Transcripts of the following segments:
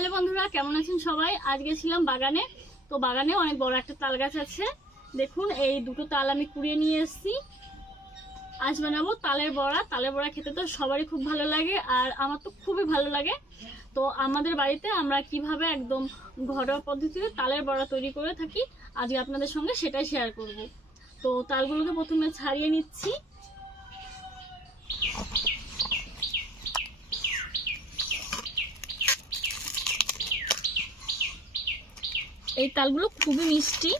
Hello বন্ধুরা, কেমন আছেন সবাই? আজ গেছিলাম বাগানে। তো বাগানে অনেক বড় একটা তাল গাছ আছে। দেখুন, এই দুটো তাল আমি কুড়িয়ে নিয়ে এসেছি। আজ বানাবো তালের বড়া। তালের বড়া খেতে তো সবারই খুব ভালো লাগে, আর আমার তো খুবই ভালো লাগে। তো আমাদের বাড়িতে আমরা কিভাবে একদম ঘরোয়া পদ্ধতিতে তালের বড়া তৈরি করে থাকি, আজকে আপনাদের সঙ্গে সেটাই শেয়ার করব। তো তালগুলোকে প্রথমে ছাড়িয়ে নিচ্ছি। এই তালগুলো খুবই মিষ্টি।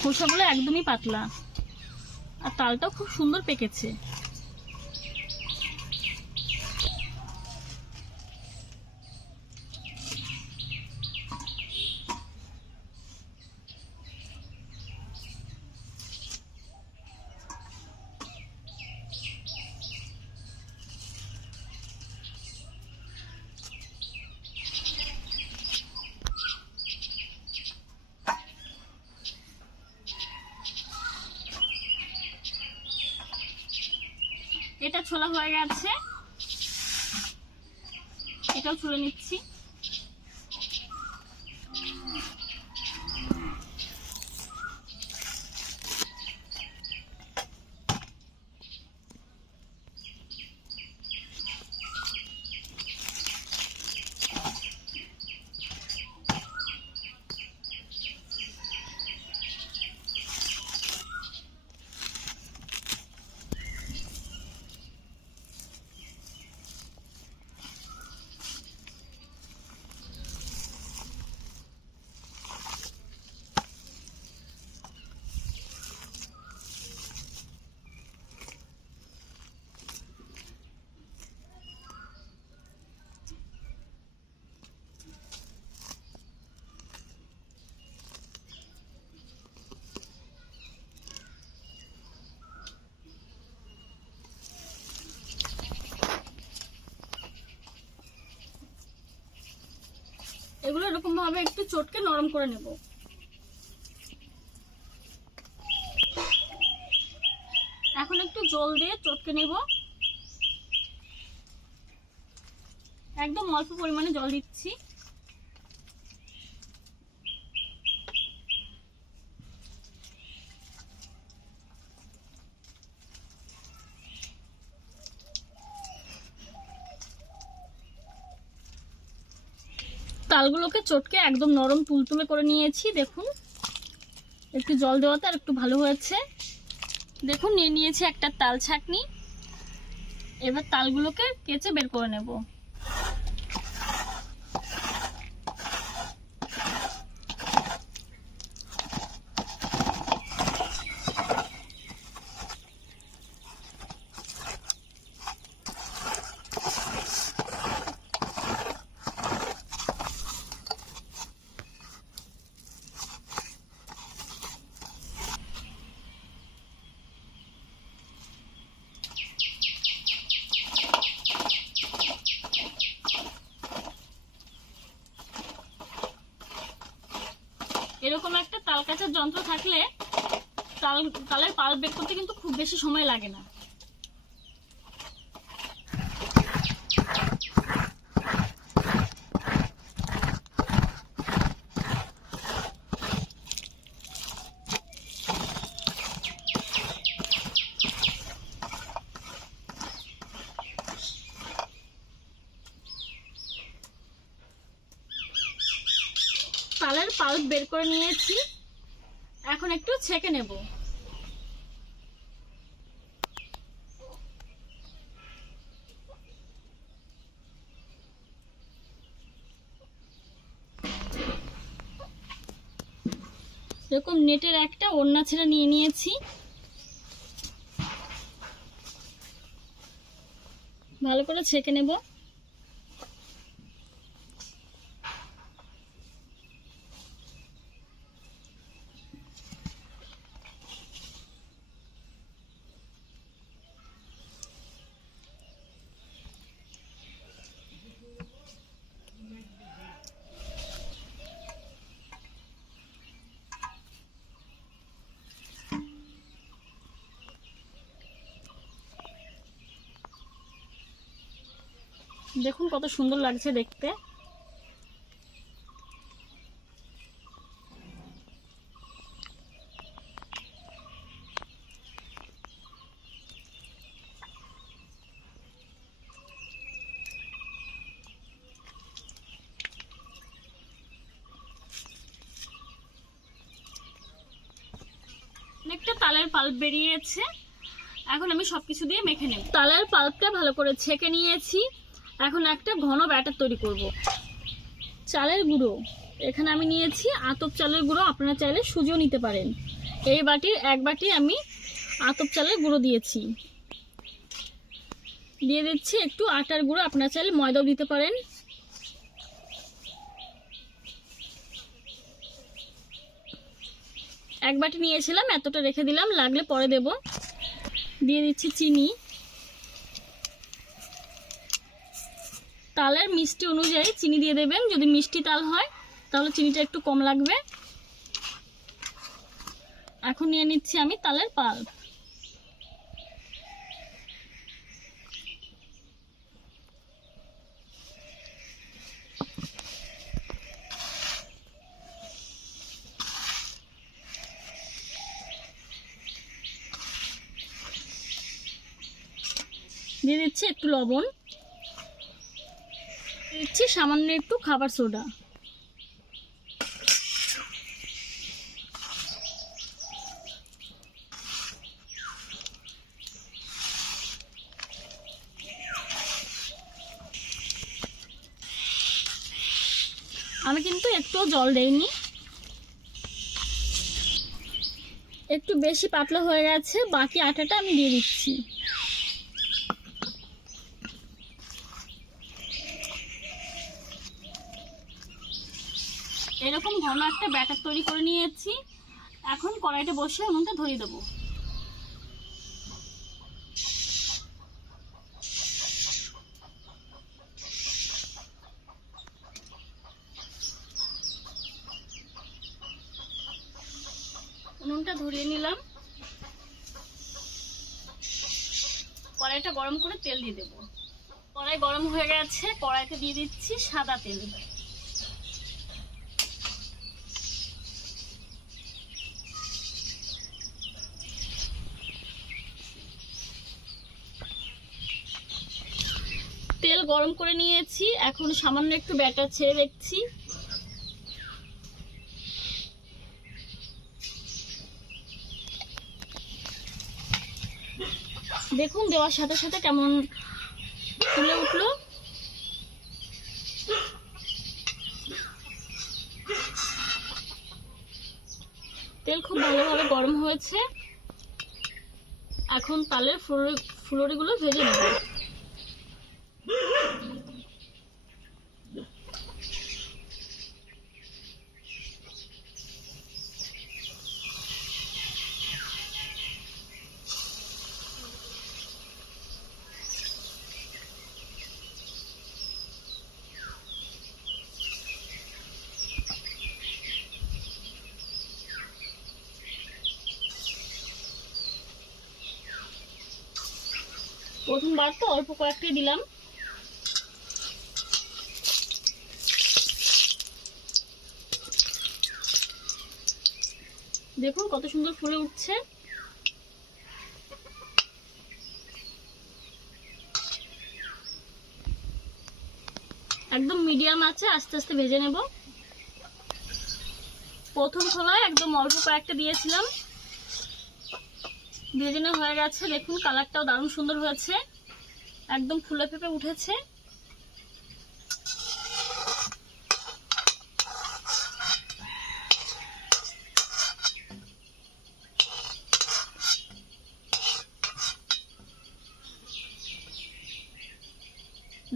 খোসাগুলো একদমই পাতলা, আর তালটাও খুব সুন্দর পেকেছে। এটা ছোলা হয়ে গেছে, এটাও ছুলে নিচ্ছি। এগুলো এরকম ভাবে একটু চটকে নরম করে নেব। এখন একটু জল দিয়ে চটকে নেব। একদম অল্প পরিমাণে জল দিচ্ছি। তালগুলোকে চটকে একদম নরম তুলতুলে করে নিয়েছি। দেখুন, একটু জল দেওয়াতে আর একটু ভালো হয়েছে। দেখুন, নিয়ে নিয়েছি একটা তাল ছাঁকনি। এবার তালগুলোকে কেচে বের করে নেব। এরকম একটা তাল কাটার যন্ত্র থাকলে তালের পাল্প বের করতে কিন্তু খুব বেশি সময় লাগে না। তালের পাল্প বের করে নিয়েছি, এখন একটু ছেঁকে নেব। এরকম নেটের একটা ওড়না ছেড়ে নিয়ে নিয়েছি। ভালো করে ছেঁকে নেব। দেখুন কত সুন্দর লাগছে দেখতে। অনেকটা তালের পাল্প বেরিয়েছে, এখন আমি সবকিছু দিয়ে মেখে নেব। তালের পাল্পটা ভালো করে ছেঁকে নিয়েছি, এখন একটা ঘন ব্যাটার তৈরি করব। চালের গুঁড়ো এখানে আমি নিয়েছি আতপ চালের গুঁড়ো, আপনারা চাইলে সুজিও নিতে পারেন। এই বাটির 1 বাটি আমি আতপ চালের গুঁড়ো দিয়েছি। দিয়ে দিচ্ছি একটু আটার গুঁড়ো, আপনারা চাইলে ময়দাও দিতে পারেন। এক বাটি নিয়েছিলাম, এতটা রেখে দিলাম, লাগলে পরে দেব। দিয়ে দিচ্ছি চিনি। তালের মিষ্টি অনুযায়ী চিনি দিয়ে দেবেন, যদি মিষ্টি তাল হয় তাহলে চিনিটা একটু কম লাগবে। এখন নিয়ে নিচ্ছি আমি তালের পাল্প। দিয়ে দিচ্ছি একটু লবণ, দিচ্ছি সামান্য একটু খাবার সোডা। আমি কিন্তু একটু জল দেইনি, একটু বেশি পাতলা হয়ে গেছে, বাকি আটাটা আমি দিয়ে দিচ্ছি। এরকম ঘন একটা ব্যাটার তৈরি করে নিয়েছি, এখন কড়াইতে বসে উনুনটা ধরিয়ে দেবো। উনুনটা ধরিয়ে নিলাম, কড়াইটা গরম করে তেল দিয়ে দেবো। কড়াই গরম হয়ে গেছে, কড়াইতে দিয়ে দিচ্ছি সাদা তেল। তেল গরম করে নিয়েছি, এখন সামান্য একটু ব্যাটার ছেড়ে দেখছি। দেখুন দেওয়ার সাথে সাথে কেমন ফুলে উঠলো। তেল খুব ভালোভাবে গরম হয়েছে, এখন তালের ফুলুরিগুলো ভেজে নেব। প্রথমবার তো অল্প কয়েকটাই দিলাম। দেখুন কত সুন্দর ফুলে উঠছে। একদম মিডিয়াম আছে, আস্তে আস্তে ভেজে নেব। প্রথম খোলায় একদম অল্প কয়েকটা দিয়েছিলাম, ভেজে নেওয়া হয়ে গেছে। দেখুন কালারটাও দারুণ সুন্দর হয়েছে, একদম ফুলে ফেপে উঠেছে।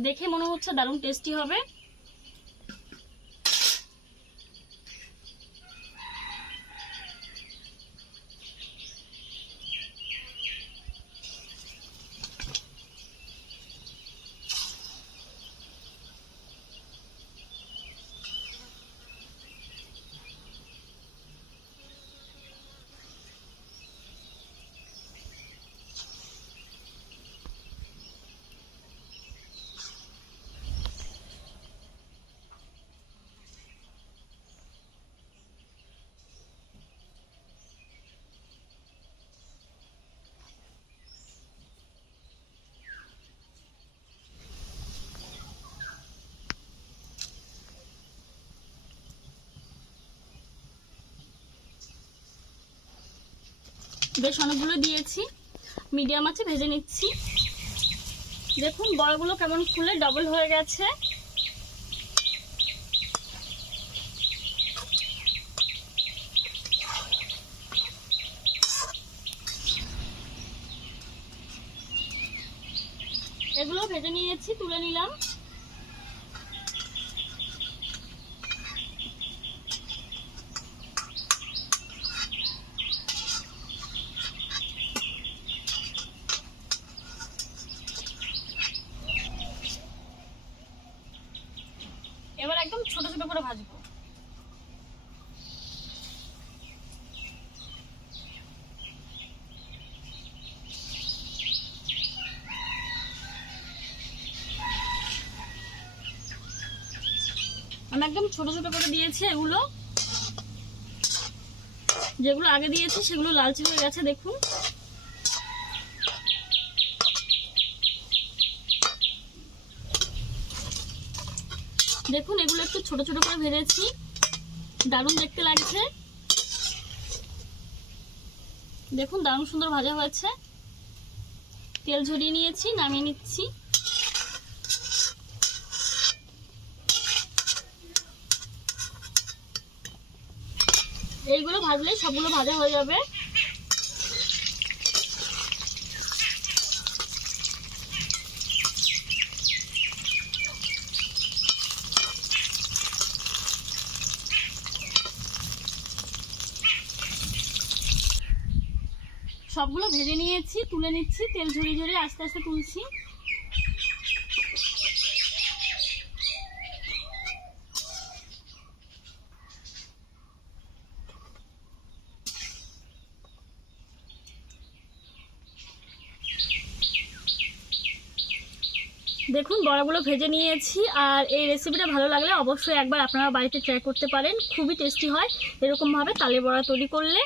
দেখে মনে হচ্ছে দারুণ টেস্টি হবে। বেশ অনেকগুলো দিয়েছি, মিডিয়াম আছে ভেজে নিচ্ছি। দেখুন বড়াগুলো কেমন ফুলে ডবল হয়ে গেছে। এগুলো ভেজে নিয়েছি, তুলে নিলাম। এবার একদম ছোট ছোট করে ভাজবো। আমি একদম ছোট ছোট করে দিয়েছি। এগুলো যেগুলো আগে দিয়েছি সেগুলো লালচে হয়ে গেছে, দেখুন। দেখুন এগুলো একটু ছোট ছোট করে ভেজেছি, দারুণ দেখতে লাগছে। দেখুন দারুণ সুন্দর ভাজা হয়েছে। তেল ঝরিয়ে নিয়েছি, নামিয়ে নিচ্ছি। এইগুলো ভাজলেই সবগুলো ভাজা হয়ে যাবে। সবগুলো ভেজে নিয়েছি, তুলে নিচ্ছি। তেল ঝরিয়ে ঝরিয়ে আস্তে আস্তে তুলছি। দেখুন বড়াগুলো ভেজে নিয়েছি। আর এই রেসিপিটা ভালো লাগলে অবশ্যই একবার আপনারা বাড়িতে ট্রাই করতে পারেন, খুবই টেস্টি হয় এরকমভাবে তালের বড়া তৈরি করলে।